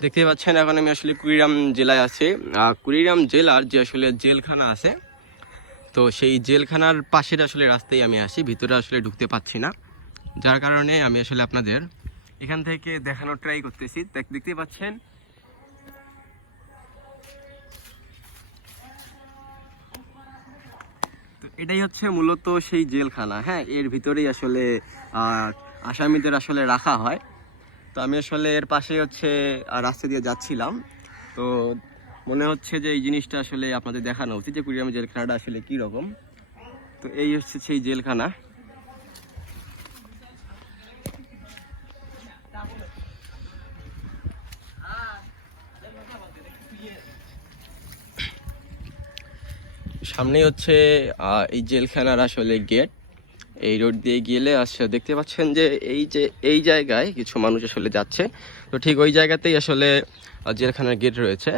দেখতে পাচ্ছেন এখন আমি আসলে কুড়িগ্রাম জেলায় আছি। আহ, কুড়িগ্রাম জেলার যে আসলে জেলখানা আছে তো সেই জেলখানার পাশের আসলে রাস্তায় আমি আসি ভিতরে আসলে ঢুকতে পাচ্ছি না। যার কারণে আমি আসলে আপনাদের এখান থেকে দেখানোর ট্রাই করতেছি। দেখ- দেখতে পাচ্ছেন। তো এটাই হচ্ছে মূলত সেই জেলখানা। হ্যাঁ এর ভিতরেই আসলে আসামিদের আসলে রাখা হয়। তো আমি আসলে এর পাশে হচ্ছে রাস্তা দিয়ে যাচ্ছিলাম। তো মনে হচ্ছে যে এই জিনিসটা আসলে আপনাদের দেখানো উচিত যে কুড়িগ্রাম জেলখানাটা আসলে কী রকম। তো এই হচ্ছে সেই জেলখানা। সামনেই হচ্ছে এই জেলখানার আসলে গেট এই রোড দিয়ে গেলে আসলে দেখতে পাচ্ছেন যে এই যে, এই জায়গায় কিছু মানুষ আসলে যাচ্ছে। তো ঠিক ওই জায়গাতেই আসলে জেলখানার গেট রয়েছে।